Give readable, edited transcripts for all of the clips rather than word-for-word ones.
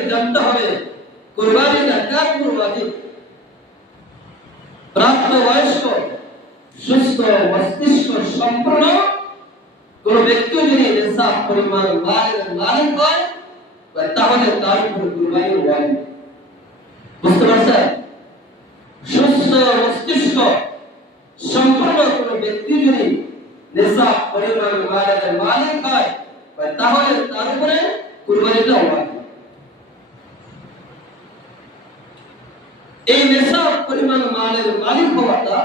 আমাদেরকে জানতে হবে কুরবানিটা কার উপর ওয়াজিব। প্রাপ্তবয়স্ক সুস্থ মস্তিষ্ক সম্পন্ন কোন ব্যক্তি যদি নিসাব পরিমাণ মালের মালিক হয় তাহলে তার উপর কুরবানি ওয়াজিব। বুঝতে পারছেন? সুস্থ মস্তিষ্ক সম্পন্ন কোন ব্যক্তি যদি নিসাব পরিমাণ মালের মালিক হয় তাহলে তার উপরে কুরবানিটা ওয়াজিব। এই নিসাব পরিমাণ মালের মালিক হওয়াটা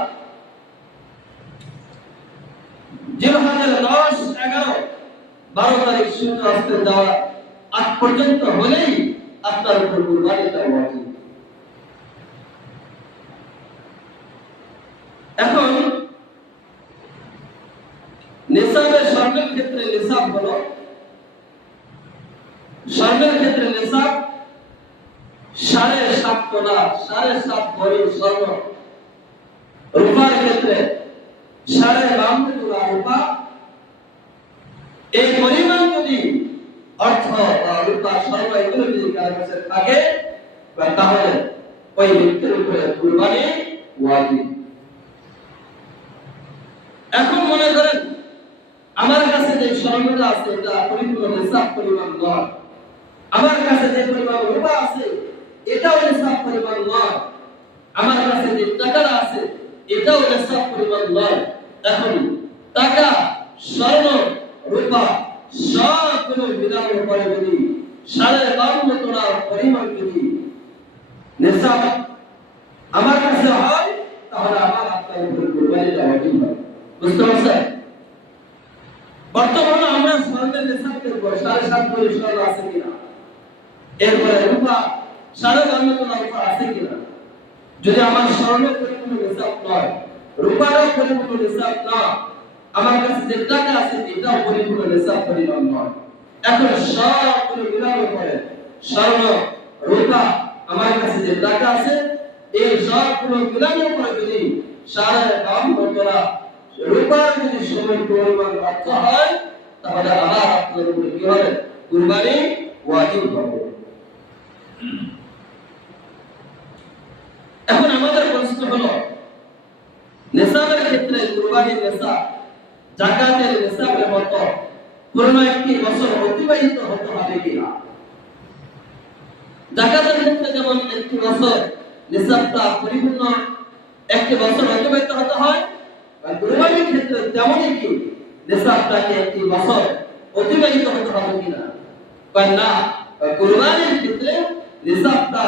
জিলহজের 10, 11, 12 তারিখ সূর্য অস্ত যাওয়ার আগ পর্যন্ত হলেই আপনার উপর কুরবানিটা ওয়াজিব। এখন নিসাবের স্বর্ণের ক্ষেত্রে নিসাব হলো, স্বর্ণের ক্ষেত্রে নিসাব 7.5 তোলা, 7.5 ভরি স্বর্ণ। রূপার ক্ষেত্রে 52 তোলা রূপা। এই পরিমাণ যদি অর্থ বা রূপা স্বর্ণ এগুলো যদি কারো কাছে থাকে তাহলে ওই ব্যক্তির উপরে কুরবানি ওয়াজিব। এখন মনে করেন আমার কাছে যে স্বর্ণটা আছে এটা পরিপূর্ণ নিসাব পরিমাণ নয়, আমার কাছে যে পরিমাণ রূপা আছে এটাও নিসাব পরিমাণ নয়, আমার কাছে যে টাকাটা আছে এটাও নিসাব পরিমাণ নয়। এখন টাকা, স্বর্ণ, রূপা সবগুলো মিলানোর পরে যদি 52 তোলার পরিমাণ যদি নিসাব আমার কাছে হয় তাহলে আমার আপনার উপর কুরবানিটা ওয়াজিব হবে। বুঝতে পারছেন? বর্তমানে আমরা স্বর্ণের নিসাব করব 7.5 ভরি স্বর্ণ আছে কিনা, এরপরে রূপা 52 তোলা রূপা আছে কিনা। যদি আমার স্বর্ণ পরিপূর্ণ নিসাব নয়, রূপারও পরিপূর্ণ নিসাব না, আমার কাছে যে টাকা আছে এটাও পরিপূর্ণ নিসাব পরিমাণ নয়, এখন সবগুলো মিলানোর পরে স্বর্ণ, রূপা, আমার কাছে যে টাকা আছে এই সবগুলো মিলানোর পরে যদি 52 তোলা রূপার যদি সমান পরিমাণ অর্থ হয় তাহলে আমার আপনার উপরে কি হবে? কুরবানি ওয়াজিব হবে। এখন আমাদের প্রশ্ন হলো নিসাবের ক্ষেত্রে কুরবানির নিসাব যাকাতের নিসাবের মতো পুরো একটি বছর অতিবাহিত হতে হবে কিনা। যাকাতের ক্ষেত্রে যেমন একটি বছর নিসাবটা পরিপূর্ণ একটি বছর অতিবাহিত হতে হয়, কুরবানির ক্ষেত্রে তেমনই কি নিসাবটাকে একটি বছর অতিবাহিত হতে হবে কিনা। না, কুরবানির ক্ষেত্রে নিসাবটা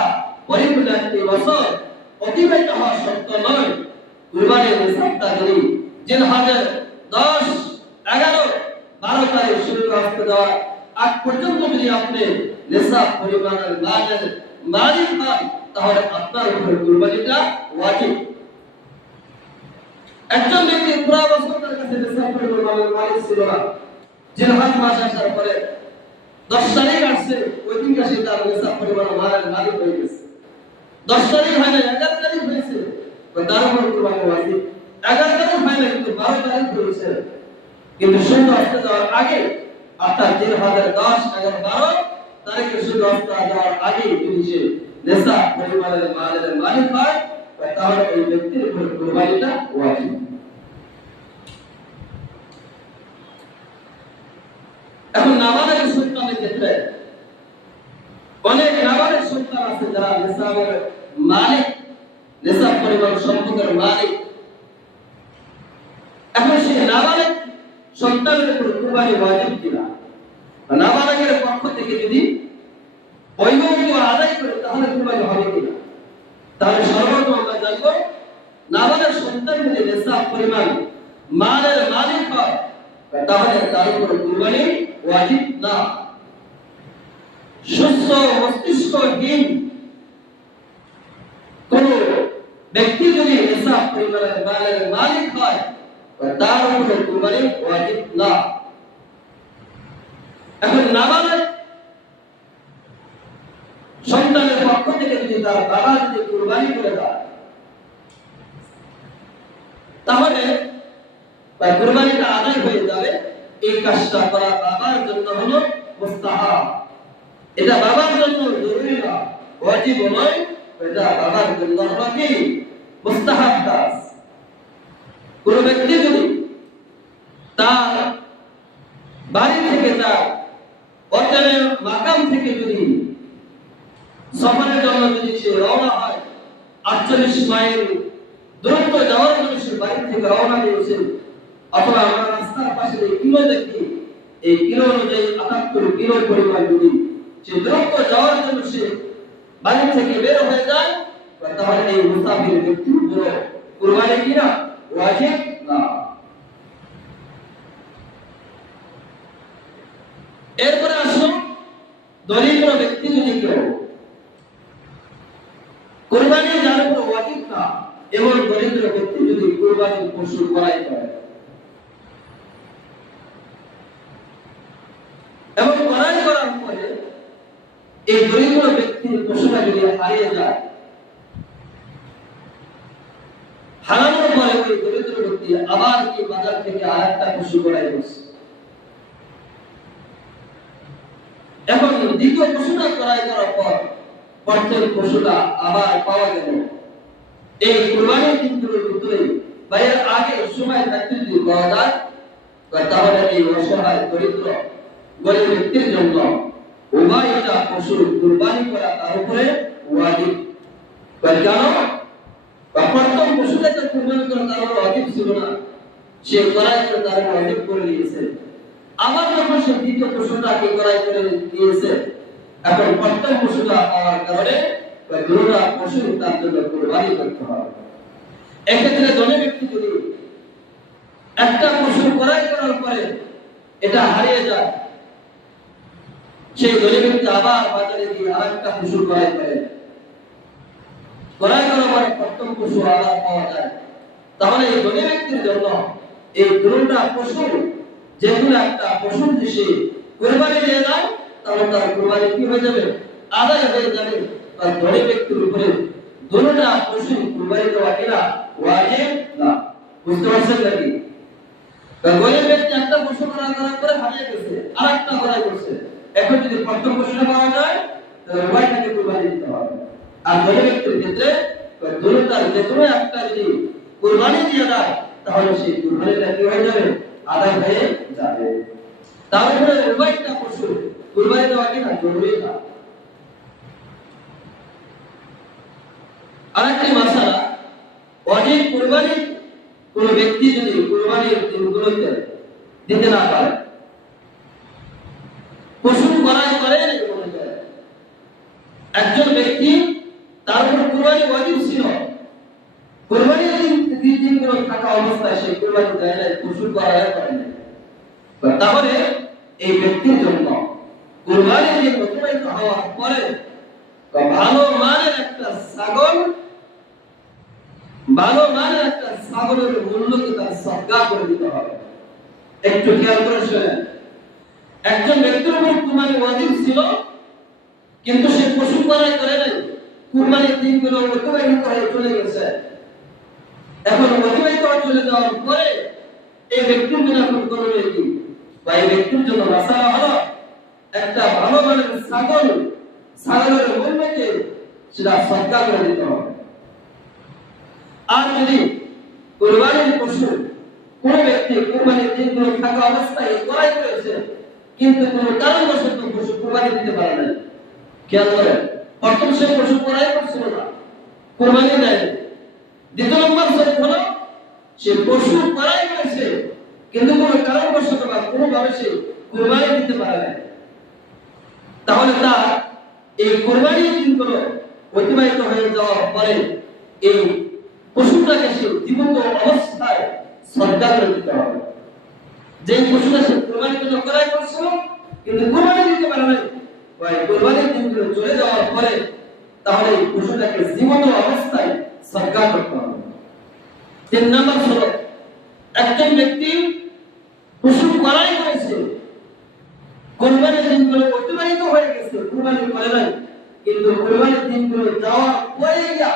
পরিপূর্ণ একটি বছর অতিবাহিত হওয়া সত্য নয়। কুরবানির নিসাবটা যদি জিলহজের 10, 11, 12 তারিখ সূর্য অস্ত যাওয়ার আগ পর্যন্ত যদি আপনি নিসাব পরিমাণের মালের মালিক হন তাহলে আপনার উপর কুরবানিটা ওয়াজিব। একজন ব্যক্তি পুরো বছর তার কাছে নিসাব পরিমাণের মালিক ছিল না, জিলহজ মাস আসার পরে 10 তারিখ আসছে, ওই দিন কাছে তার নিসাব পরিমাণের মালের মালিক হয়ে গেছে। 10 তারিখ হয় না, 11 তারিখ হয়েছে, তার উপর কুরবানি ওয়াজিব। 11 তারিখ হয় না কিন্তু 12 তারিখ হয়েছে, কিন্তু সূর্য অস্ত যাওয়ার আগে অর্থাৎ জিলহজের 10, 11, 12 তারিখে সূর্য অস্ত যাওয়ার আগে যদি সে নিসাব পরিমাণের মালের মালিক হয় তাহলে এই ব্যক্তির উপর কুরবানিটা ওয়াজিব। এখন নাবালক সন্তানের ক্ষেত্রে অনেক নাবালক সন্তান আছে যারা নিসাবের মালিক, নিসাব পরিমাণ সম্পদের মালিক। এখন সেই নাবালক সন্তানের উপর কুরবানি ওয়াজিব কিনা, নাবালকের পক্ষ থেকে যদি বৈভব আদায় করে তাহলে কুরবানি হবে কিনা। তাহলে সর্বপ্রথম আমরা জানবো নাবালক সন্তান যদি নিসাব পরিমাণ মালের মালিক হয় তাহলে তার উপর কুরবানি ওয়াজিব না। সুস্থ মস্তিষ্কহীন কোন ব্যক্তি যদি নিসাব পরিমাণের মালের মালিক হয় তার উপর কুরবানি ওয়াজিব না। এখন নাবালক সন্তানের পক্ষ থেকে যদি তার বাবা যদি কুরবানি করে দেয় তাহলে কুরবানিটা আদায় হয়ে যাবে। এই কাজটা করা বাবার জন্য হলো মুস্তাহাব, এটা বাবার জন্য জরুরি না, ওয়াজিব নয়, এটা বাবার জন্য কি মুস্তাহাব কাজ। কোন ব্যক্তি যদি তার বাড়ি থেকে তার অচেনা মাকাম থেকে যদি সফরের জন্য যদি সে রওনা হয়, 48 মাইল দূরত্ব যাওয়ার জন্য সে বাড়ি থেকে রওনা দিয়েছে, অথবা আমরা রাস্তার পাশে যে কিলো দেখি, এই কিলো অনুযায়ী 78 কিলো পরিমাণ যদি সে দূরত্ব যাওয়ার জন্য সে বাড়ি থেকে বের হয়ে যায়, তাহলে এই মুসাফির ব্যক্তির উপর কুরবানি কি না? ওয়াজিব না। এরপরে আসুন, দরিদ্র ব্যক্তি যদি কেউ কুরবানি যার উপর ওয়াজিব না, এবং দরিদ্র ব্যক্তি যদি কুরবানির পশু ক্রয় করে এবং ক্রয় করার পরে এই দরিদ্র ব্যক্তির পশুটা যদি হারিয়ে যায়, হারানোর পরে ওই দরিদ্র ব্যক্তি আবার কি বাজার থেকে আরেকটা পশু ক্রয় করছে, এখন দ্বিতীয় পশুটা ক্রয় করার পর প্রথম পশুটা আবার পাওয়া গেল, এই কুরবানির দিনগুলোর ভিতরে বাইরের আগে সময় থাকতে যদি পাওয়া যায়, তাহলে এই অসহায় দরিদ্র গরিব ব্যক্তির জন্য উভয়টা পশু কুরবানি করা তার উপরে ওয়াজিব। কেন? প্রথম পশুটাকে কুরবানি করা তার উপর ওয়াজিব ছিল না, সে ক্রয় করে তার উপর ওয়াজিব করে নিয়েছে। আবার যখন সে দ্বিতীয় পশুটাকে ক্রয় করে নিয়েছে, এখন প্রথম পশুটা পাওয়ার কারণে দুটা পশু তার জন্য কুরবানি করতে হবে। এক্ষেত্রে ধনী ব্যক্তি যদি একটা পশু ক্রয় করার পরে এটা হারিয়ে যায়, সেই ধনী ব্যক্তি আবার বাজারে গিয়ে আরেকটা পশু ক্রয় করে, ক্রয় করার পরে প্রথম পশু আবার পাওয়া যায়, তাহলে এই ধনী ব্যক্তির জন্য এই দুটা পশু যে কোনো একটা পশু যদি সে কুরবানি দিয়ে দেয়, তাহলে তার কুরবানি কি হয়ে যাবে? আদায় হয়ে যাবে। তার ধনী ব্যক্তির উপরে দুটা পশু কুরবানি দেওয়া কিনা ওয়াজিব না। বুঝতে পারছেন নাকি? তার গরিব ব্যক্তি একটা পশু ক্রয় করার পরে হারিয়ে গেছে, আরেকটা ক্রয় করছে, এখন যদি প্রথম পশুটা পাওয়া যায়, তাহলে উভয়টাকে কুরবানি দিতে হবে। আর ধনী ব্যক্তির ক্ষেত্রে দুটার যে কোনো একটা যদি কুরবানি দিয়ে দেয়, তাহলে সেই কুরবানিটা কি হয়ে যাবে? আদায় হয়ে যাবে। তাহলে উভয়টা পশু কুরবানি দেওয়া কিনা জরুরি না। আরেকটি মাসালা, ওয়াজিব কুরবানি কোন ব্যক্তি যদি কুরবানির দিনগুলোতে দিতে না পারে, পশু ক্রয় করে নাকি মনে করে একজন ব্যক্তি তার উপর কুরবানি ওয়াজিব ছিল, কুরবানির দিনগুলো থাকা অবস্থায় সে কুরবানি দেয় না, পশু ক্রয় করে না, তাহলে এই ব্যক্তির জন্য কুরবানির দিন অতিবাহিত হওয়ার পরে ভালো মানের একটা ছাগলের মূল্যকে তার সদকা করে দিতে হবে। একটু খেয়াল করে শুনেন, একজন ব্যক্তির উপর কুরবানি ওয়াজিব ছিল, কিন্তু সে পশু ক্রয় করে নাই, কুরবানির দিনগুলো অতিবাহিত হয়ে চলে গেছে, এখন অতিবাহিত হয়ে চলে যাওয়ার পরে এই ব্যক্তির জন্য এখন করণীয় কি? বা এই ব্যক্তির জন্য মাসালা হলো, একটা ভালো মানের ছাগলের মূল্যকে সেটা সদকা করে দিতে হবে। আর যদি কুরবানির পশু কোন ব্যক্তি কুরবানির দিনগুলো থাকা অবস্থায় ক্রয় করেছে, কিন্তু কোন কারণবশত পশু কুরবানি দিতে পারে না, খেয়াল করেন, প্রথম সে পশু ক্রয় করছিল না, কুরবানি দেয়নি। দ্বিতীয় নম্বর শর্ত হলো সে পশু ক্রয় করেছে, কিন্তু কোন কারণবশত বা কোনোভাবে সে কুরবানি দিতে পারে না, তাহলে তার এই কুরবানির দিনগুলো অতিবাহিত হয়ে যাওয়ার পরে এই পশুটাকে সে জীবন্ত অবস্থায় সদকা করে দিতে হবে। যে পশুটা সে কুরবানির জন্য ক্রয় করছিল কিন্তু কুরবানি দিতে পারে না, ওই কুরবানির দিনগুলো চলে যাওয়ার পরে তাহলে এই পশুটাকে জীবন্ত অবস্থায় সদকা করতে হবে। 3 নম্বর হলো, একজন ব্যক্তি পশু ক্রয় করেছে, কুরবানির দিনগুলো অতিবাহিত হয়ে গেছে, কুরবানি করে নাই, কিন্তু কুরবানির দিনগুলো যাওয়ার পরে গিয়া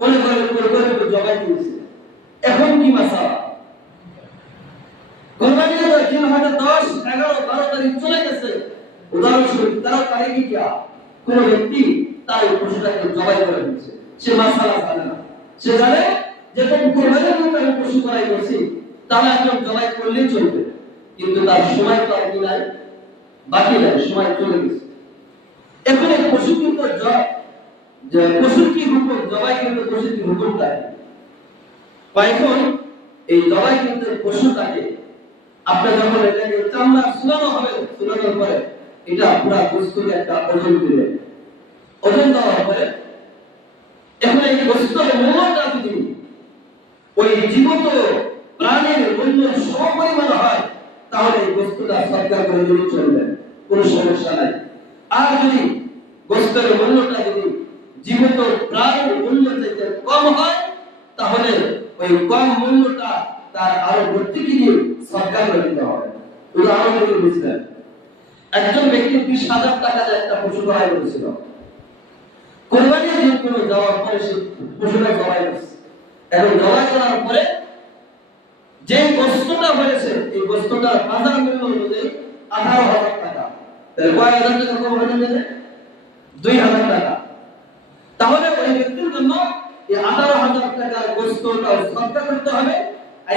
কুরবানি জবাই দিয়েছে, এখন কি মাসালা? কুরবানির দিন হয়তো 10, 11, 12 তারিখ চলে গেছে, উদাহরণস্বরূপ 13 তারিখে কি কোন ব্যক্তি তার পশুটাকে জবাই করে দিচ্ছে, সে মাসালা জানে না, সে জানে যে কোন কোরবানির জন্য আমি পশু জবাই করছি, তাহলে একজন জবাই করলেই চলবে, কিন্তু তার সময় তো আর কি নাই, বাকি নাই, সময় চলে গেছে। এখন এই পশু কিন্তু যে পশুর কি হুকুম, জবাই কিন্তু পশুর কি হুকুমটা, এখন এই জবাই কিন্তু পশুটাকে আপনি যখন এটাকে চামড়া শুনানো হবে, শুনানোর পরে এটা পুরা গোশতকে একটা ওজন দিবে, ওজন দেওয়ার পরে এখন এই গোশতের মূল্যটা যদি ওই জীবিত প্রাণীর মূল্য সমপরিমাণ হয়, তাহলে এই গোশতটা সরকার করে দিলে চলবে, কোনো সমস্যা নাই। আর যদি গোশতের মূল্যটা যদি জীবিত প্রাণীর মূল্য থেকে কম হয়, তাহলে ওই কম মূল্যটা তার আরো ভর্তুকি দিয়ে সরকার করে দিতে হবে। উদাহরণ দিয়ে বুঝলেন, একজন ব্যক্তি 20,000 টাকা দিয়ে একটা পশু ক্রয় করেছিল, কোরবানির দিন কোনো যাওয়ার পরে সে পশুটা জবাই করছে, এবং জবাই করার পরে যে গোশতটা হয়েছে, এই গোশতটার বাজার মূল্য অনুযায়ী 18,000 টাকা, তাহলে কয় হাজার টাকা কম হয়ে যাবে? 2,000 টাকা। তাহলে ওই ব্যক্তির জন্য এই 18,000 টাকার গোশতটা সরকার করতে হবে,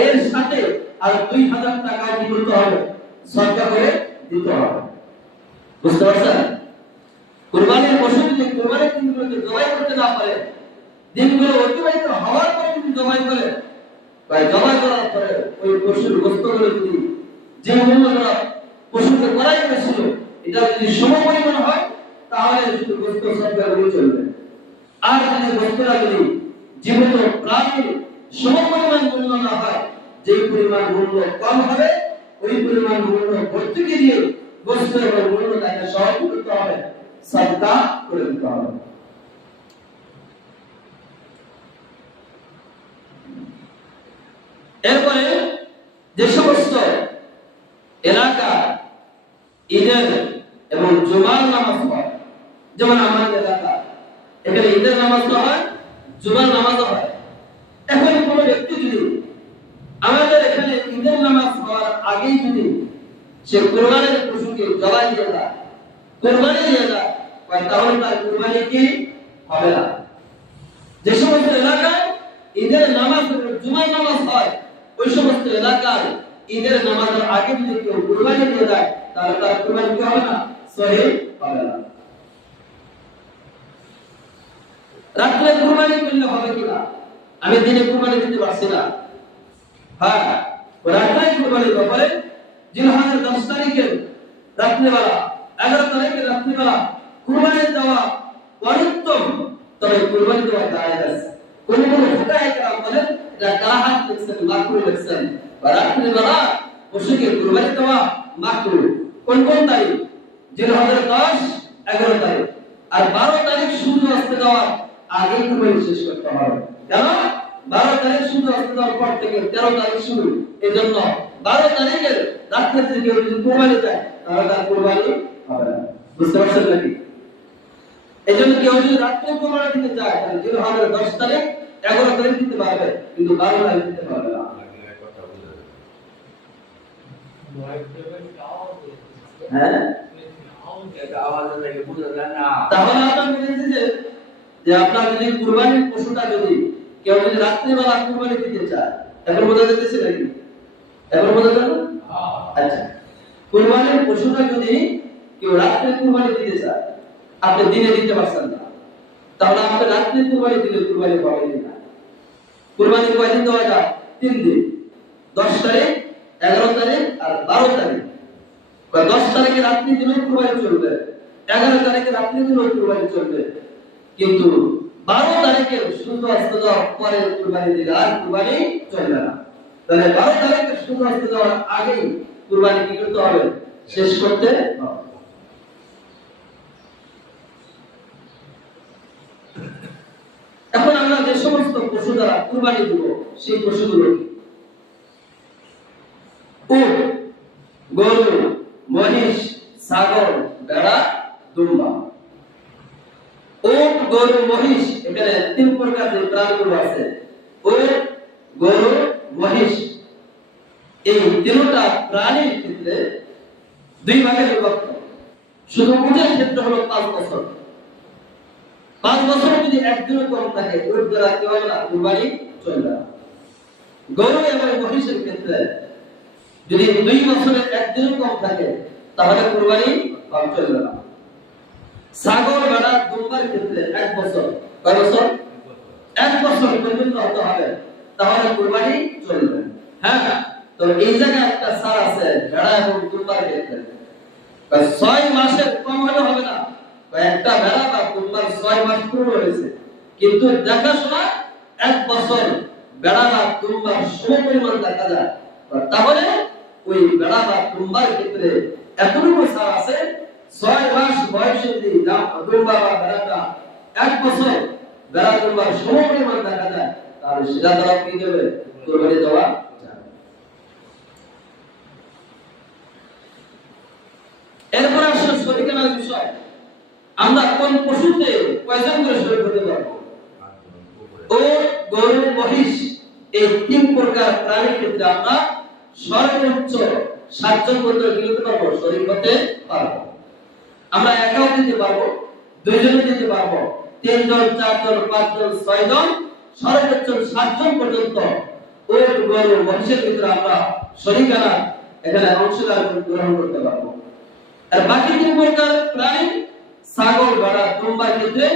এর সাথে আর 2,000 টাকা কি করতে হবে? সরকার করে দিতে হবে। বুঝতে পারছেন? কুরবানির পশু যদি কুরবানির দিনগুলোতে জবাই করতে না পারে, দিনগুলো অতিবাহিত হওয়ার পরে যদি জবাই করে, তাই জবাই করার পরে ওই পশুর গোশতগুলো যদি যে মূল্যটা পশুকে করাই হয়েছিল এটা যদি সমপরিমাণ হয়, তাহলে শুধু গোশত সরকার করে চলবে। আর যদি গোশতটা যদি জীবিত প্রাণীর সমপরিমাণ মূল্য না হয়, যে পরিমাণ মূল্য কম হবে ওই পরিমাণ মূল্য ভর্তুকি দিয়ে গোশতের মূল্যটাকে সহজ করতে হবে, সদকা করে দিতে হবে। এরপরে যে সমস্ত এলাকা ঈদের এবং জুমার নামাজ হয়, যেমন আমাদের এলাকা এখানে ঈদের নামাজ হয়, জুমার নামাজও হয়। এখন কোন ব্যক্তি যদি আমাদের এখানে ঈদের নামাজ হওয়ার আগেই যদি সে কুরবানির পশুকে জবাই দিয়ে দেয়, কুরবানি দিয়ে দেয়, তাহলে তার কুরবানি কি হবে না। যে সমস্ত এলাকায় ঈদের নামাজ এবং জুমার নামাজ হয়, ওই সমস্ত এলাকায় ঈদের নামাজের আগে যদি কেউ কুরবানি দিয়ে দেয়, তাহলে তার কুরবানি কি হবে না? সহিহ হবে না। রাত্রে কুরবানি করলে হবে কিনা? আমি দিনে কুরবানি দিতে পারছি না, হ্যাঁ রাত্রে কুরবানির ব্যাপারে জিলহজের 10 তারিখে রাত্রিবেলা, 11 তারিখে রাত্রিবেলা কুরবানি দেওয়া অনুত্তম, তবে কুরবানি দেওয়া জায়েজ আছে। কোন কোন ফুকাহে কেরাম বলেন এটা কারাহাত লিখছেন, মাকরুহ লিখছেন, রাত্রিবেলা পশুকে কুরবানি দেওয়া মাকরুহ। কোন কোন তারিখ? জিলহজের 10, 11 তারিখ আর 12 তারিখ সূর্য অস্ত যাওয়ার আগে কুরবানি শেষ করতে হবে। কেন? 12 তারিখ সূর্য অস্ত যাওয়ার পর থেকে 13 তারিখ শুরু, এজন্য 12 তারিখের রাত্রে থেকে কেউ যদি কুরবানি দেয়, তাহলে তার কুরবানি হবে না। বুঝতে পারছেন নাকি? এজন্য কেউ যদি রাত্রে কুরবানি দিতে চায়, তাহলে জিলহজের 10 তারিখ 11 তারিখ দিতে পারবে, কিন্তু 12 তারিখ দিতে পারবে না। হ্যাঁ, তাহলে আপনার বলেছে যে আপনার যদি কুরবানির পশুটা যদি কেউ যদি রাত্রিবেলা কুরবানি দিতে চায়, এখন বোঝা যাচ্ছে নাকি? এখন বোঝা যাবে? আচ্ছা, কুরবানির পশুটা যদি কেউ রাত্রে কুরবানি দিতে চায়, আপনি দিনে দিতে পারছেন না, তাহলে আপনি রাত্রে কুরবানি দিলে কুরবানি হবে না। কুরবানি কয়দিন দেওয়া যায়? 3 দিন, 10 তারিখ, 11 তারিখ আর 12 তারিখ। 10 তারিখে রাত্রি দিলেও কুরবানি চলবে, 11 তারিখে রাত্রি দিলেও কুরবানি চলবে, কিন্তু 12 তারিখে সূর্য অস্ত যাওয়ার পরে কুরবানি দিলে আর কুরবানি চলবে না। তাহলে 12 তারিখে সূর্য অস্ত যাওয়ার আগেই কুরবানি কি করতে হবে? শেষ করতে হবে। এখন আমরা যে সমস্ত পশু দ্বারা কুরবানি দেব, সেই পশুগুলো কি? উট, গরু, মহিষ, ছাগল, ভেড়া, দুম্বা। উট, গরু, মহিষ, এখানে 3 প্রকারের প্রাণীগুলো আছে। উট, গরু, মহিষ, এই 3টা প্রাণীর ক্ষেত্রে 2 ভাগে বিভক্ত। শুধু উটের ক্ষেত্রে হলো 5 বছর। 5 বছর যদি একদিনও কম থাকে উট দ্বারা কি হবে না, কুরবানি চলবে না। গরু এবং মহিষের ক্ষেত্রে যদি 2 বছরের একদিনও কম থাকে তাহলে কুরবানি চলবে না। ছাগল ভেড়া দুম্বার ক্ষেত্রে 1 বছর, কয় বছর? 1 বছর পর্যন্ত হতে হবে, তাহলে কুরবানি চলবে। হ্যাঁ, তো এই জায়গায় একটা সার আছে ভেড়া এবং দুম্বার ক্ষেত্রে 6 মাসের কম হলে হবে না। একটা ভেড়া বা দুম্বার 6 মাস পূর্ণ হয়েছে, কিন্তু দেখাশোনা 1 বছর ভেড়া বা দুম্বার সমপরিমাণ দেখা যায়, তাহলে ওই ভেড়া বা দুম্বার ক্ষেত্রে এতটুকু সার আছে 6 মাস বয়সে যদি দুম্বা বা ভেড়াটা 1 বছর ভেড়া দুম্বার সমপরিমাণ দেখা যায়, তাহলে সেটা দ্বারা কি দেবে, কুরবানি দেওয়া যাবে। এরপর আসলে শরীকানার বিষয়, আমরা কোন পশুতে কয়জন করে শরীক হতে পারবো? ও গরু মহিষ এই 3 প্রকার প্রাণীর ক্ষেত্রে আমরা সর্বোচ্চ 7 জন পর্যন্ত কি হতে পারবো, শরীক হতে পারবো। আমরা একাও দিতে পারবো, 2 জনও দিতে পারবো, 3 জন, 4 জন, 5 জন, 6 জন, সর্বোচ্চ 7 জন পর্যন্ত ওই গরু মহিষের ভিতরে আমরা শরীকানা এখানে অংশগ্রহণ গ্রহণ করতে পারবো। আর বাকি 3 প্রকার প্রাণী ছাগল ভেড়া দুম্বার ক্ষেত্রে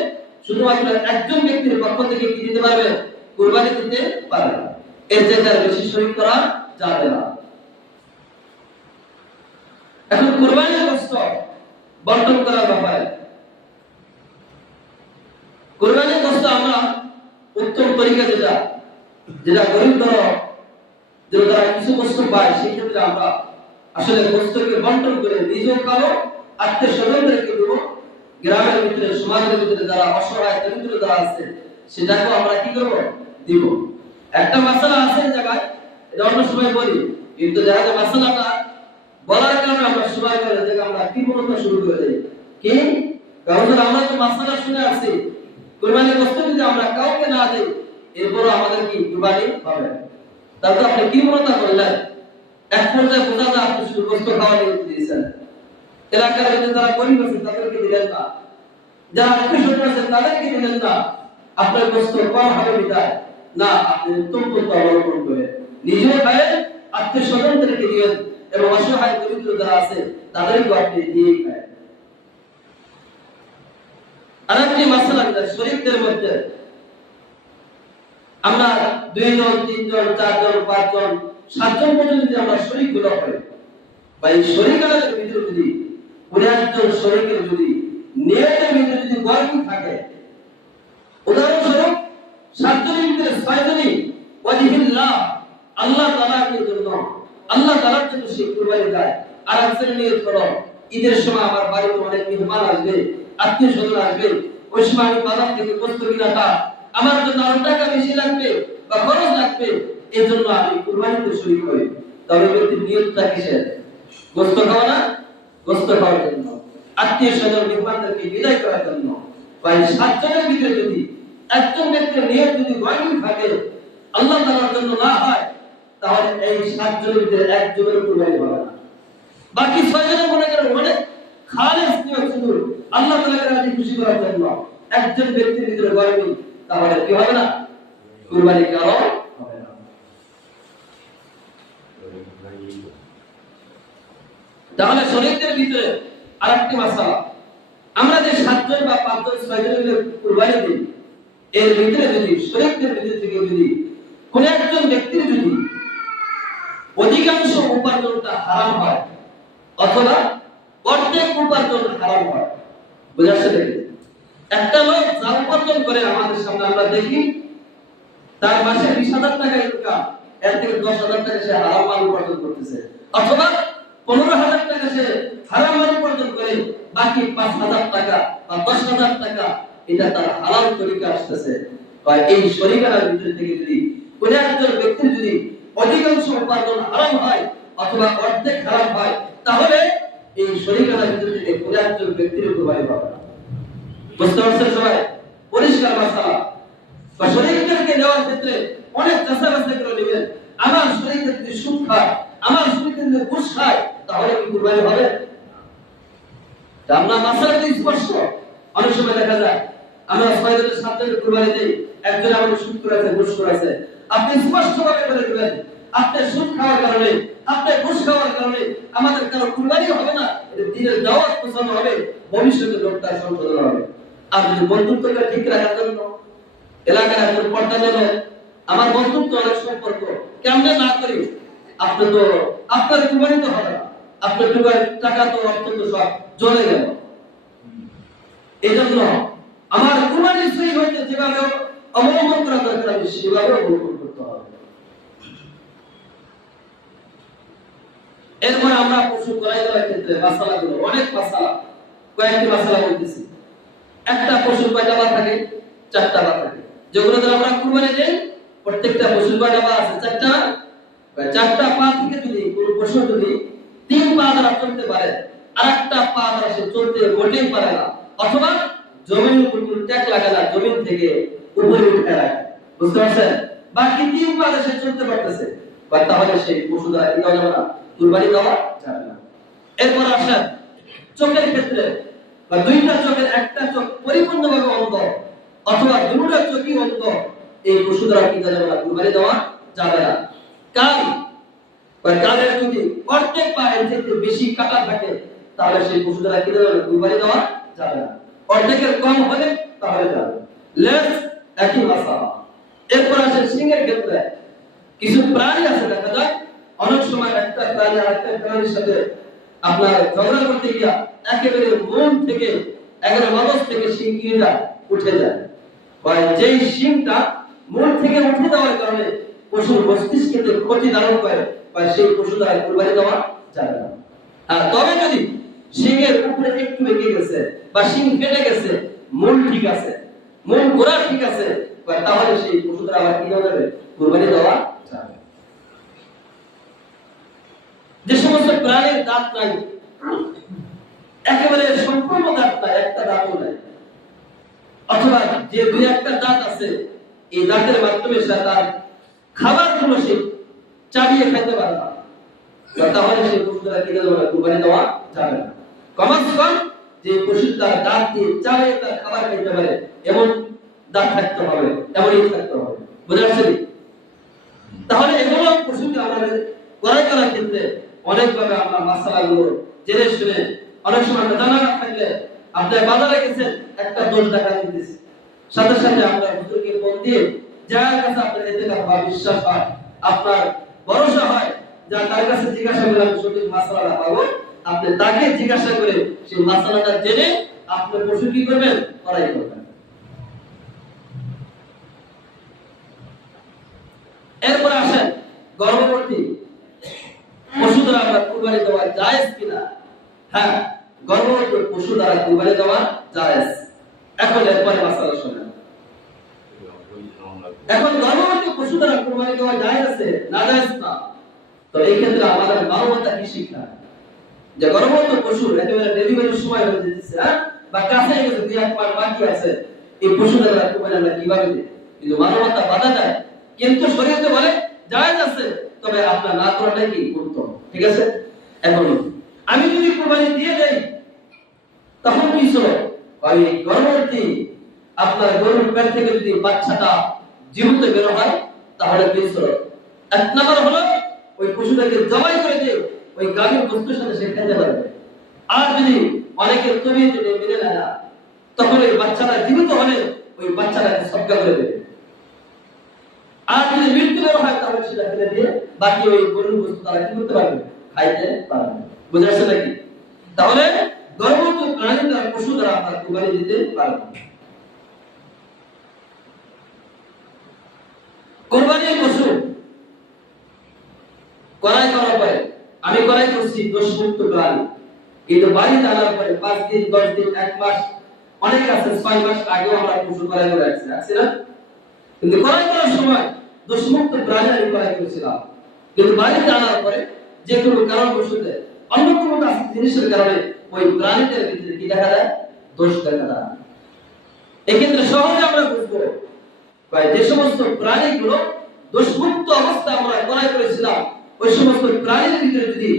শুধুমাত্র একজন ব্যক্তির পক্ষ থেকে কি দিতে পারবে, কুরবানি দিতে পারবে, এর চেয়ে আর বেশি শরীক করা যাবে না। এখন কুরবানির গোশত বন্টন করার ব্যাপারে, কুরবানির গোশত আমরা উত্তম তরিকা যেটা গরিব যারা কিছু গোশত পায়, সেই ক্ষেত্রে আমরা আসলে গোশতকে বন্টন করে নিজেও খাবো, আত্মীয় স্বজনদেরকে দেবো, গ্রামের ভিতরে সমাজের ভিতরে যারা অসহায় দরিদ্র যারা আছে সেটাকেও আমরা কি করবো, দিব। একটা মাসালা আছে জায়গায়, এটা অন্য সময় বলি, কিন্তু দেখা যায় মাসালাটা বলার কারণে আমরা সময় করে যে আমরা কি বলতে শুরু করে দেই, কি কারণ আমরা তো মাসালা শুনে আসছি, কুরবানির গোশত যদি আমরা কাউকে না দেই এরপর আমাদের কি কুরবানি হবে? তাহলে আপনি কি মনতা করলেন, এক পর্যায়ে বোঝা যায় আপনি শুধু গোশত খাওয়া নিয়ে দিয়েছেন, এলাকার ভিতরে যারা গরিব আছে তাদেরকে দিলেন না, যারা আত্মীয় আছে তাদেরকে দিলেন না, আপনার গোশত কম হবে বিদায় না, আপনি উত্তম পন্থা অবলম্বন করে নিজেও খায়, আত্মীয় স্বজনদেরকে দিলেন এবং অসহায় দরিদ্র যারা আছে তাদেরকে আপনি দিয়ে খায়। আরেকটি মাসালা শরীকদের মধ্যে আমরা 2 জন, 3 জন, 4 জন, 5 জন, 7 জন পর্যন্ত যদি আমরা শরীক গুলো হয়, বা এই শরীকানার ভিতরে যদি কোন একজন শরীকের যদি নিয়তের ভিতরে যদি গর্ব থাকে, উদাহরণস্বরূপ 7 জনের ভিতরে 6 জনই ওয়াজিবিল্লাহ আল্লাহ তাআলার জন্য, আল্লাহ তাআলার জন্য সে কুরবানি দেয়, আর একজন নিয়ত করো ঈদের সময় আমার বাড়িতে অনেক মেহমান আসবে, আত্মীয় স্বজন আসবে, ওই সময় আমি বাজার থেকে গোশত কিনাটা আমার জন্য আরো টাকা বেশি লাগবে বা খরচ লাগবে, এই জন্য আমি কুরবানিতে শরীক হই। তবে ব্যক্তির নিয়তটা কিসের? গোশত খাওয়া না, গোশত খাওয়ার জন্য, আত্মীয় স্বজন মেহমানদেরকে বিদায় করার জন্য। ভাই 7 জনের ভিতরে যদি একজন ব্যক্তির নিয়ত যদি গয়নি থাকে আল্লাহ তাআলার জন্য না হয়, তাহলে এই 7 জনের ভিতরে একজনের কুরবানি হবে না। বাকি 6 জনের মনে করেন অনেক খালেস নিয়ত শুধু আল্লাহ তাআলাকে রাজি খুশি করার জন্য, একজন ব্যক্তির ভিতরে গয়নি, তাহলে কি হবে না, কুরবানি কারো হবে না। তাহলে শরীয়তের ভিতরে আরেকটি মাসালা, আমরা যে 7 জন বা 5 জন 6 জন মিলে কুরবানি দিই, এর ভিতরে যদি শরীয়তের ভিতর থেকে যদি কোন একজন ব্যক্তির যদি অধিকাংশ উপার্জনটা হারাম হয় অথবা অর্ধেক উপার্জন হারাম হয়, বুঝাচ্ছে দেখি, একটা লোক যা উপার্জন করে আমাদের সামনে আমরা দেখি তার মাসে 20,000 টাকা ইনকাম, এর থেকে 10,000 টাকা সে হারাম মাল উপার্জন করতেছে, অথবা 15,000 টাকা সে হারাম মাল উপার্জন করে, বাকি 5,000 টাকা বা 10,000 টাকা এটা তার হালাল তরিকা আসতেছে। বা এই শরীকানার ভিতর থেকে যদি কোন একজন ব্যক্তির যদি অধিকাংশ উপার্জন হারাম হয় অথবা অর্ধেক হারাম হয়, তাহলে এই শরীকানার ভিতর থেকে কোন একজন ব্যক্তির কুরবানি হবে না। বুঝতে পারছেন সবাই? পরিষ্কার মাসালা। বা শরীকদেরকে নেওয়ার ক্ষেত্রে অনেক যাচাই করে নেবেন, আমার শরীকে যদি সুদ খায়, আমার শরীকে যদি ঘুষ খায়, তাহলে কি কুরবানি হবে? আমরা মাসালাতে স্পষ্ট। অনেক সময় দেখা যায় আমরা 6 থেকে 7 দিনের কুরবানি দেই, একজন আমাদের সুদ করেছে, ঘুষ করেছে, আপনি স্পষ্ট ভাবে বলে দিবেন আপনি সুদ খাওয়ার কারণে, আপনি ঘুষ খাওয়ার কারণে আমাদের কারো কুরবানি হবে না, এটা দিনের দাওয়াত পৌঁছানো হবে, ভবিষ্যতে লোকটা সংশোধন হবে। আর যদি বন্ধুত্বটা ঠিক রাখার জন্য এলাকার একজন পর্দা নেন, আমার বন্ধুত্ব অনেক সম্পর্ক কেমনে না করি, আপনি তো আপনার কুরবানি তো হবে না, আপনার টাকা তো অর্থ তো সব চলে গেল। এই জন্য আমার কুরবানি সহি হইতে যেভাবে অবলম্বন করা দরকার আমি সেভাবে অবলম্বন করতে হবে। এরপর আমরা পশু ক্রয় করার ক্ষেত্রে মাসালাগুলো অনেক মাসালা, কয়েকটি মাসালা বলতেছি। একটা পশুর কয়টা পা থাকে? 4টা পা থাকে। যেগুলো আমরা কুরবানি দেই প্রত্যেকটা পশুর কয়টা পা আছে? 4টা। 4টা পা থেকে যদি কোনো পশু যদি 3 পা দ্বারা চলতে পারে, আরেকটা পা দ্বারা সে চলতে মোটেই পারে না, অথবা জমির উপর কোনো ট্যাগ লাগে না, জমিন থেকে উপরে উঠে রাখে, বুঝতে পারছেন? বাকি 3 পা দ্বারা সে চলতে পারতেছে, বা তাহলে সেই পশু দ্বারা কি যাবে না, কুরবানি দেওয়া যাবে না। এরপর আসেন চোখের ক্ষেত্রে, বা দুইটা চোখের একটা চোখ পরিপূর্ণভাবে অন্ধ অথবা দুটো চোখই অন্ধ, এই পশু দ্বারা কি যাবে না, কুরবানি দেওয়া যাবে না। কান বা কানের যদি অর্ধেক পা এর থেকে বেশি কাটা থাকে, তাহলে সেই পশু দ্বারা কি যাবে না, কুরবানি দেওয়া যাবে না। অর্ধেকের কম হলে তাহলে যাবে। লেজ একই মাসালা। এরপর আসে সিংহের ক্ষেত্রে, কিছু প্রাণী আছে দেখা যায় অনেক সময় একটা প্রাণী আরেকটা প্রাণীর সাথে আপনার ঝগড়া করতে গিয়া একেবারে মন থেকে একেবারে মগজ থেকে শিংটা উঠে যায়, বা যেই শিংটা মন থেকে উঠে যাওয়ার কারণে পশুর মস্তিষ্কে ক্ষতি ধারণ করে, বা সেই পশু দ্বারা কুরবানি দেওয়া যাবে না। আর তবে যদি শিংয়ের উপরে একটু বেঁকে গেছে বা শিং ফেটে গেছে, মূল ঠিক আছে, মূল গোড়া ঠিক আছে, তাহলে সেই পশু দ্বারা আবার কি যাবে, কুরবানি দেওয়া যাবে। যে সমস্ত প্রাণীর দাঁত নাই, একেবারে সম্পূর্ণ দাঁত নাই, একটা দাঁতও নাই, অথবা যে দুই একটা দাঁত আছে, এই দাঁতের মাধ্যমে সে তার খাবার গুলো সে চাবিয়ে খেতে পারে না, তাহলে সেই পশু দ্বারা কি যাবে না, কুরবানি দেওয়া যাবে না। কমাস কম যে পশু তার দাঁত দিয়ে চাবিয়ে তার খাবার খেতে পারে এমন দাঁত থাকতে হবে, এমনই থাকতে হবে, বুঝতে পারছেন? তাহলে এগুলো পশুকে আমাদের ক্রয় করার ক্ষেত্রে অনেকভাবে আমরা মাসালাগুলো জেনে শুনে, অনেক সময় জানা না থাকলে আপনি বাজারে গেছেন একটা দোষ দেখা দিতেছে, সাথে সাথে আমরা হুজুরকে ফোন দিয়ে যার কাছে আপনার এতেকার বা বিশ্বাস হয়, আপনার ভরসা হয়, যা তার কাছে জিজ্ঞাসা করে আমি সঠিক মাসালাটা পাবো, আপনি তাকে জিজ্ঞাসা করে সেই মাসালাটা জেনে আপনি পশু কি করবেন, ক্রয় করবেন। এরপর আসেন গর্ভবতী পশু দ্বারা আমরা কুরবানি দেওয়া জায়েজ কিনা। হ্যাঁ, গর্ভবতী পশু দ্বারা কুরবানি দেওয়া জায়েজ। এখন এরপরে মাসালা শুনেন। এখন গর্ভবতী পশু দ্বারা কুরবানি দেওয়া জায়েজ আছে না জায়েজ না? তো এই ক্ষেত্রে আমাদের মানবতা কি শিক্ষা, যে গর্ভবতী পশু একেবারে ডেলিভারির সময় হয়ে যেতেছে, হ্যাঁ, বা কাছে গেছে, 2-1 মাস বাকি আছে, এই পশু দ্বারা কুরবানি আমরা কিভাবে দিই? কিন্তু মানবতা বাধা দেয়, কিন্তু শরীয়তে বলে জায়েজ আছে, তবে আপনার না করাটাই কি উত্তম, ঠিক আছে? এখন আমি যদি কুরবানি দিয়ে দেই তখন কি হলো, ওই গর্ভবতী আপনার গরুর পেট থেকে যদি বাচ্চাটা জীবিত বের হয় তাহলে কি হলো, এক নম্বর হলো ওই পশুটাকে জবাই করে দিয়ে ওই গাভীর বস্তুর সাথে সে খেতে পারবে। আর যদি অনেকে তবিয়তে মেনে নেয় না, তখন ওই বাচ্চাটা জীবিত হলে ওই বাচ্চাটাকে সদকা করে দেবে। আর যদি মৃত্যু বের হয় তাহলে সেটা ফেলে দিয়ে বাকি ওই গরুর বস্তু তারা কি করতে পারবে, খাইতে পারবে। বুঝা যাচ্ছে নাকি? তাহলে গর্ভবতী প্রাণী দ্বারা পশু দ্বারা আপনার কুরবানি দিতে পারবে। কুরবানির পশু ক্রয় করার পরে আমি ক্রয় করছি দোষমুক্ত প্রাণী, কিন্তু বাড়িতে আনার পরে 5 দিন 10 দিন 1 মাস, অনেক আছে 6 মাস আগেও আমরা পশু ক্রয় করে রাখছি না? কিন্তু ক্রয় করার সময় দোষমুক্ত প্রাণী আমি ক্রয় করেছিলাম, কিন্তু বাড়িতে আনার পরে যে কোনো কারণবশত অন্য কোনো জিনিসের কারণে ওই প্রাণীদের ভিতরে কি দেখা যায়, দোষ দেখা যায়। এক্ষেত্রে সহজে আমরা বুঝবো ভাই, যে সমস্ত প্রাণীগুলো দোষমুক্ত অবস্থায় আমরা ক্রয় করেছিলাম, ওই সমস্ত প্রাণীর ভিতরে যদি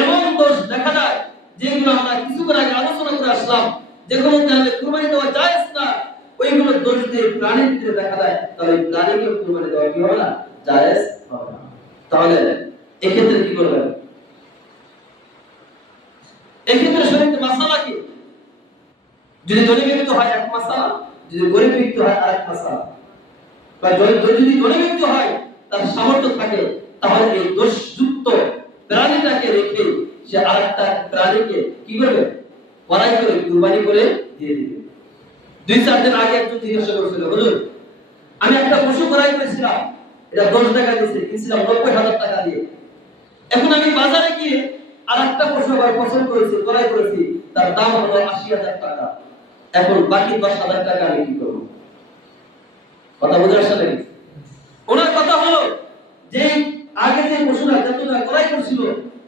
এমন দোষ দেখা যায় যেগুলো আমরা কিছুক্ষণ আগে আলোচনা করে আসলাম, যেগুলো জানলে কুরবানি দেওয়া জায়েজ না, ওইগুলো দোষ দিয়ে প্রাণীর ভিতরে দেখা দেয়, তাহলে প্রাণীকে কুরবানি দেওয়া কি হবে না? জায়েজ হবে না। তাহলে এক্ষেত্রে কি করবেন? এক্ষেত্রে শরীয়তে মাসালা কি? যদি ধনী ব্যক্তি হয় এক মাসালা, যদি গরিব ব্যক্তি হয় আরেক মাসালা। বা যদি ধনী ব্যক্তি হয়, তার সামর্থ্য থাকে, তাহলে এই দোষযুক্ত প্রাণীটাকে রেখে সে আরেকটা প্রাণীকে কি করবে? বড়াই করে কুরবানি করে দিয়ে দিবে। 2-4 দিন আগে একজন জিজ্ঞাসা করেছিল, হুজুর আমি একটা পশু ক্রয় করেছিলাম, এটা 10 টাকা দিয়েছে, কিনছিলাম 90,000 টাকা দিয়ে। এখন আমি বাজারে গিয়ে আরেকটা পশু আবার পছন্দ করেছি, ক্রয় করেছি, তার দাম হলো 80,000 টাকা। এখন বাকি 10,000 টাকা আমি কি করব? কথা বোঝা আসছে নাকি? ওনার কথা হলো যে আগে যে পশুটা যতটা ক্রয় করছিল,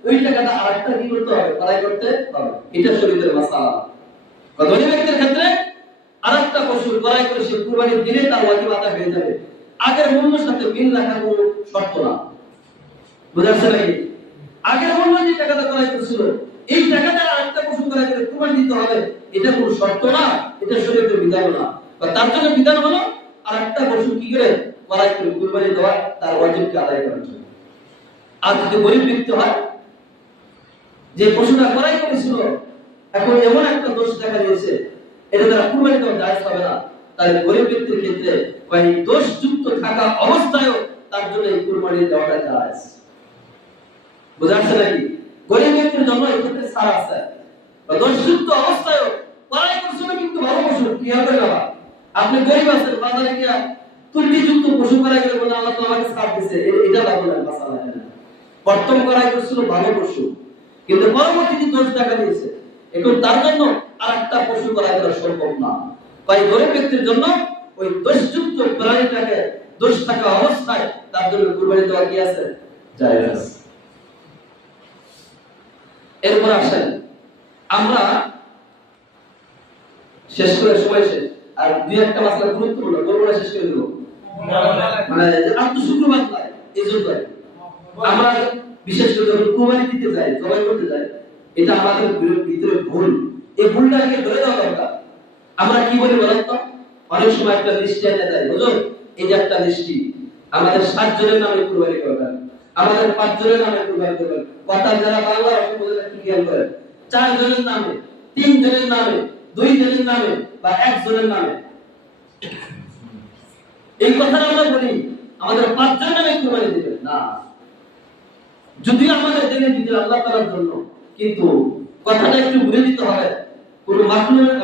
ওই টাকাটা আরেকটা কি করতে হবে? ক্রয় করতে হবে। এটা শরীয়তের মাসালা। ধনী ব্যক্তির ক্ষেত্রে আরেকটা পশু ক্রয় করে সে কুরবানি দিলে তার ওয়াজিব আদায় হয়ে যাবে। আগের মূল্যের সাথে মিল রাখার কোনো শর্ত না। বুঝাচ্ছে নাকি? আগের মূল্য যে টাকাটা ক্রয় করছিল, এই টাকাটা আরেকটা পশু ক্রয় করে কুরবানি দিতে হবে, এটা কোনো শর্ত না, এটা শরীয়তের বিধান না। বা তার জন্য বিধান হলো আরেকটা পশু কি করে ক্রয় করে কুরবানি দেওয়া, তার ওয়াজিবকে আদায় করার জন্য। আর যদি গরিব ব্যক্তি হয়, যে পশুটা ক্রয় করেছিল, এখন এমন একটা দোষ দেখা দিয়েছে, এটা দ্বারা কুরবানি দেওয়া জায়েজ হবে না, তাহলে গরিব ব্যক্তির ক্ষেত্রে ওই দোষযুক্ত থাকা অবস্থায়ও তার জন্য এই কুরবানি দেওয়াটা জায়েজ। বুঝাচ্ছে নাকি? গরিব ব্যক্তির জন্য এই ক্ষেত্রে ছাড় আছে। দোষযুক্ত অবস্থায়ও ক্রয় করছিল কিন্তু ভালো পশু, কি হবে না? আপনি গরিব আছেন, বাজারে গিয়া ত্রুটিযুক্ত পশু ক্রয় করে বলে আল্লাহ তো আমাকে ছাড় দিয়েছে, এটা লাগবে না মাসালা। প্রথম ক্রয় করছিল ভালো পশু, কিন্তু পরবর্তীতে দোষ দেখা দিয়েছে, এখন তার জন্য আরেকটা পশু ক্রয় করা সম্ভব না। তাই গরিব ব্যক্তির জন্য ওই দোষযুক্ত প্রাণীটাকে দোষ থাকা অবস্থায় তার জন্য কুরবানি দেওয়া কি আছে? জায়েজ আছে। এরপর আসেন আমরা শেষ করে সময় শেষ, আর দুই একটা মাসলা গুরুত্বপূর্ণ বলবো না, শেষ করে দেব। মানে আত্মশুক্রবাদ নাই, এই জন্য আমরা বিশেষ করে যখন কুরবানি দিতে যাই, জবাই করতে যাই, এটা আমাদের ভিতরে ভুল। এই ভুলটাকে ধরে দেওয়া দরকার। আমরা কি বলি বলেন তো? অনেক সময় একটা লিস্ট এনে দেয়, বুঝুন এই যে একটা লিস্টি, আমাদের 7 জনের নামে কুরবানি করবেন, আমাদের 5 জনের নামে কুরবানি করবেন। কথা যারা বাংলা ভাষা বোঝেন একটু খেয়াল করেন। 4 জনের নামে, 3 জনের নামে, 2 জনের নামে বা 1 জনের নামে। এই কথাটা আমরা বলি আমাদের 5 জনের নামে কুরবানি দিবেন না, যদিও আমাদের জেনে দিতে আল্লাহ তাআলার জন্য, কিন্তু কথাটা একটু বুঝে দিতে হবে। কোন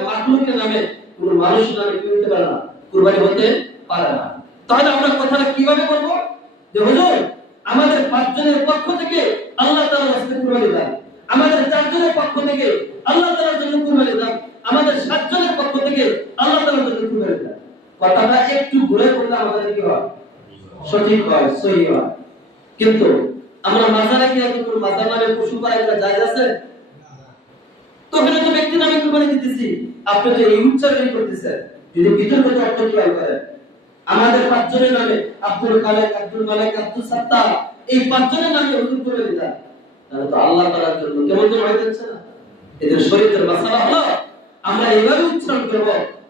মাখলুকের নামে, কোন মানুষের নামে কি হতে পারে না? কুরবানি হতে পারে না। তাহলে আমরা কথাটা কিভাবে বলবো? যে হুজুর আমাদের 5 জনের পক্ষ থেকে আল্লাহ তাআলার রাস্তায় কুরবানি দেন, আমাদের 4 জনের পক্ষ থেকে আল্লাহ তাআলার জন্য কুরবানি দেন, আমাদের 7 জনের পক্ষ থেকে আল্লাহ তাআলার জন্য কুরবানি দেন। কথাটা একটু ঘুরে বললে আমাদের কি হয়? সঠিক হয়, সহি হয়। কিন্তু আমরা মাজারে গিয়ে কোন মাজার নামে পশু ক্রয় করা জায়েজ আছে? তো ওখানে তো ব্যক্তি নামে কুরবানি দিতেছি, আপনি তো এই উচ্চারণ করতেছেন। যদি বিতর্কিত অর্থ খেয়াল করেন, আমাদের 5 জনের নামে আব্দুল খালেক, আব্দুল মালিক, আব্দুল সাত্তার, এই 5 জনের নামে হুজুর করে দিলেন, তাহলে তো আল্লাহ তাআলার জন্য কেমন যেন হয়ে যাচ্ছে না? এদের শরীয়তের মাসালা হলো আমরা এইভাবে উচ্চারণ করব,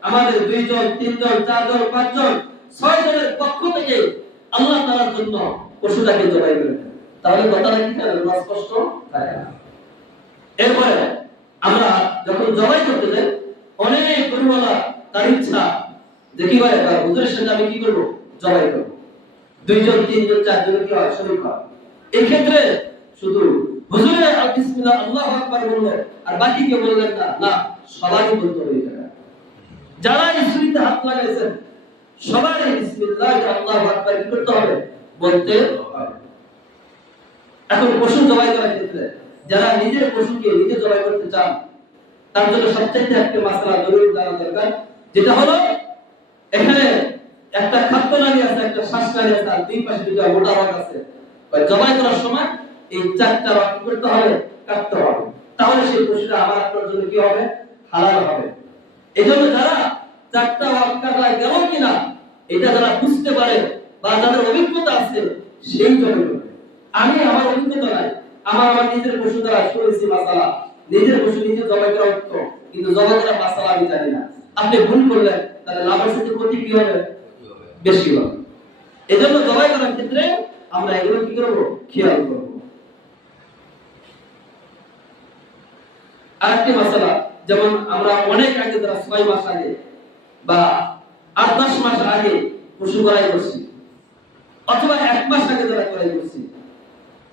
আমাদের 2 জন, 3 জন, 4 জন, 5 জন, 6 জনের পক্ষ থেকে আল্লাহ তাআলার জন্য পশুটাকে জবাই করে দেন। তাহলে কথাটা কি থাকে? স্পষ্ট থাকে না। এরপরে আমরা যখন জবাই করতে যাই, অনেক গরুওয়ালা তার ইচ্ছা যে কি হয়, হুজুরের সাথে আমি কি করব? জবাই করব। 2 জন, 3 জন, 4 জন কি হয়? শরীক হয়। এই ক্ষেত্রে শুধু হুজুরে বিসমিল্লাহ আল্লাহু আকবার বললো আর বাকি কেউ বললেন না, না, সবাই বলতে হবে। যারা ইসমিতে হাত লাগাইছেন সবাই বিসমিল্লাহ আল্লাহু আকবার কি করতে হবে? বলতে হবে। এখন পশু জবাই করার ক্ষেত্রে যারা নিজের পশুকে নিজে জবাই করতে চান, তার জন্য সবচেয়ে একটা মাসলা জরুরি জানা দরকার, যেটা হলো এখানে একটা খাদ্য নালী আছে, একটা শ্বাস নালী আছে, আর 2 পাশে 2টা মোটা ভাগ আছে। জবাই করার সময় এই 4টা ভাগ কি করতে হবে? কাটতে হবে। তাহলে সেই পশুটা আমার আপনার জন্য কি হবে? হালাল হবে। এজন্য যারা 4টা ভাগ কাটা গেল কিনা এটা যারা বুঝতে পারে বা যাদের অভিজ্ঞতা আছে সেই জন্য। আমি আমার অভিজ্ঞতা নাই, আমার নিজের পশু দ্বারা শুনেছি মাসালা, নিজের পশু নিজে জবাই করা উত্তম, কিন্তু জবাই করা মাসালা আমি জানি না, আপনি ভুল করলেন, তাহলে লাভের সাথে ক্ষতি কি হবে? বেশি হবে। এজন্য জবাই করার ক্ষেত্রে আমরা এগুলো কি করব? খেয়াল করব। আরেকটি মাসালা, যেমন আমরা অনেক আগে, যারা 6 মাস আগে বা 8-10 মাস আগে পশু ক্রয় করছি, অথবা 1 মাস আগে যারা ক্রয় করছি,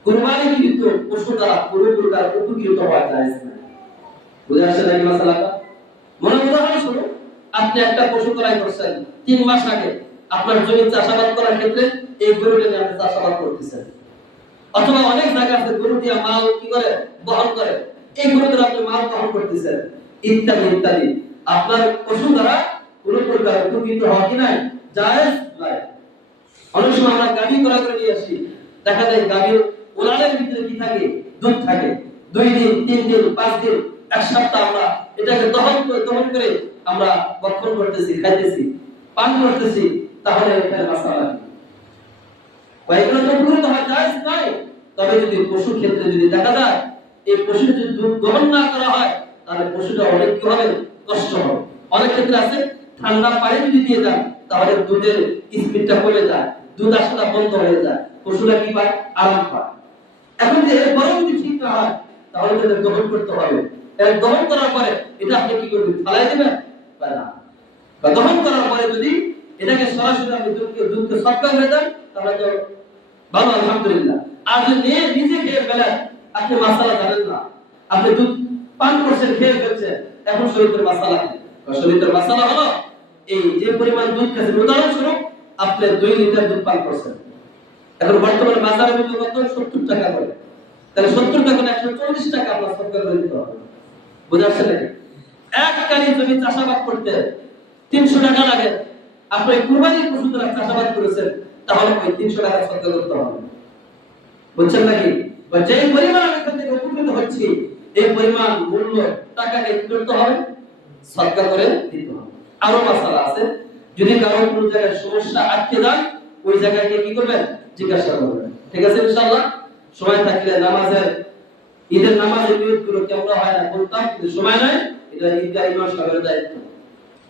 কুরবানিকৃত পশু দ্বারা পুরোপুরি উপকৃত হওয়া যায় না। বুঝে আসছে নাকি মাসালাটা? মনে উদাহরণস্বরূপ, আপনি একটা পশু ক্রয় করছেন 3 মাস আগে, আপনার জমি চাষাবাদ করার ক্ষেত্রে এই গরুটা নিয়ে আপনি চাষাবাদ করতেছেন, অথবা অনেক জায়গা আছে গরু দিয়ে মাল কি করে বহন করে, এই গরু দ্বারা আপনি মাল বহন করতেছেন, ইত্যাদি ইত্যাদি। আপনার পশু দ্বারা কোনো প্রকার উপকৃত হওয়া কি নাই? জায়েজ নাই। অনেক সময় আমরা গাভী ক্রয় করে নিয়ে আসি, দেখা যায় গাভীর ওলানের ভিতরে কি থাকে? দুধ থাকে। 2 দিন, 3 দিন, 5 দিন, 1 সপ্তাহ আমরা এটাকে দহন করে আমরা ভক্ষণ করতেছি, খাইতেছি, পান করতেছি, তাহলে এখানে মাসালা কি? এগুলো তো উপকৃত হওয়া জায়েজ নাই। তবে যদি পশুর ক্ষেত্রে যদি দেখা যায় এই পশু যদি দুধ গ্রহণ না করা হয়, তাহলে পশুটা অনেক কি হবে? কষ্ট হবে। অনেক ক্ষেত্রে আছে ঠান্ডা পানি যদি দিয়ে দেন, তাহলে দুধের স্পিডটা কমে যায়, দুধ আসা বন্ধ হয়ে যায়, পশুরা কি পায়? আরাম পায়। এখন যে বরং যদি ঠিক না হয়, তাহলে তাদের দহন করতে হবে। এর দহন করার পরে এটা আপনি কি করবেন? ফালাই দেবেন? না। বা দহন করার পরে যদি এটাকে সরাসরি আপনি দুধকে সৎকার করে দেন, তাহলে তো ভালো, আলহামদুলিল্লাহ। আর যদি নিজে খেয়ে ফেলেন, আপনি মাসালা জানেন না, আপনি দুধ পান করছেন, খেয়ে ফেলছেন, এখন শরীরের মাসালা কি? শরীরের মাসালা হলো এই যে পরিমাণ দুধ খেয়েছেন, উদাহরণস্বরূপ আপনি 2 লিটার দুধ পান করছেন, এখন বর্তমানে বাজারে মূল্য কত? 70 টাকা করে। তাহলে 70 টাকা না 140 টাকা আপনার সরকার করে দিতে হবে। বুঝা যাচ্ছে নাকি? এক কানি জমি চাষাবাদ করতে 300 টাকা লাগে, আপনি কুরবানির পশু দ্বারা চাষাবাদ করেছেন, তাহলে ওই 300 টাকা সরকার করতে হবে। বুঝছেন নাকি? বা যে পরিমাণ আমি এখান থেকে উপকৃত হচ্ছি, এই পরিমাণ মূল্য টাকাকে কি করতে হবে? সরকার করে দিতে হবে। আরো মাসালা আছে, যদি কারো কোনো জায়গায় সমস্যা আটকে যায়, ওই জায়গায় গিয়ে কি করবেন? জিজ্ঞাসা করবেন। ঠিক আছে ইনশাআল্লাহ? সময় থাকলে নামাজের, ঈদের নামাজের নিয়তগুলো কেমন হয় না বলতাম, কিন্তু সময় নাই, এটা ঈদগাহ ইমাম সাহেবের দায়িত্ব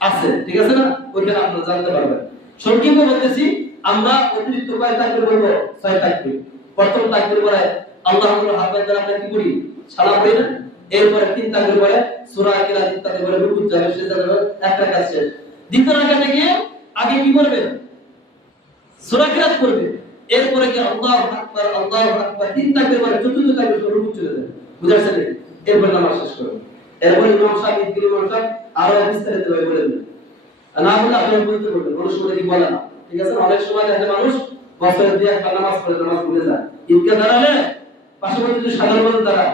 আছে। ঠিক আছে না? ওইখানে আপনারা জানতে পারবেন। সংক্ষেপে বলতেছি, আমরা অতিরিক্ত কয় তাকবীর বলবো? 6 তাকবীর। প্রথম তাকবীর পরে আল্লাহু আকবার হাত দ্বারা আমরা কি করি? সালাম পড়ি না? এরপরে 3 তাকবীর পরে সূরা কিরাত ইত্যাদি পরে রুকু যাবে, সিজদা যাবে, এক রাকাত শেষ। দ্বিতীয় রাকাতে গিয়ে আগে কি করবে? সূরা কিরাত করবে, এরপরে কি আল্লাহু আকবার, আল্লাহু আকবার 3 তাকবীর পরে চতুর্থ তাকবীর করে রুকু চলে যাবে। বুঝাচ্ছেন? এরপর নামাজ শেষ করবে। এরপর ইমাম সাহেব, ইমাম সাহেব আরো বিস্তারিত ভাবে বলে দেন। না বলে আপনি বলতে বলবেন, মানুষ বলে কি বলে না। ঠিক আছে? অনেক সময় দেখে মানুষ বছরে 2 একবার নামাজ পড়ে, নামাজ ভুলে যায়। ঈদগাহ দাঁড়ালে পাশাপাশি যদি সাধারণ মানুষ দাঁড়ায়,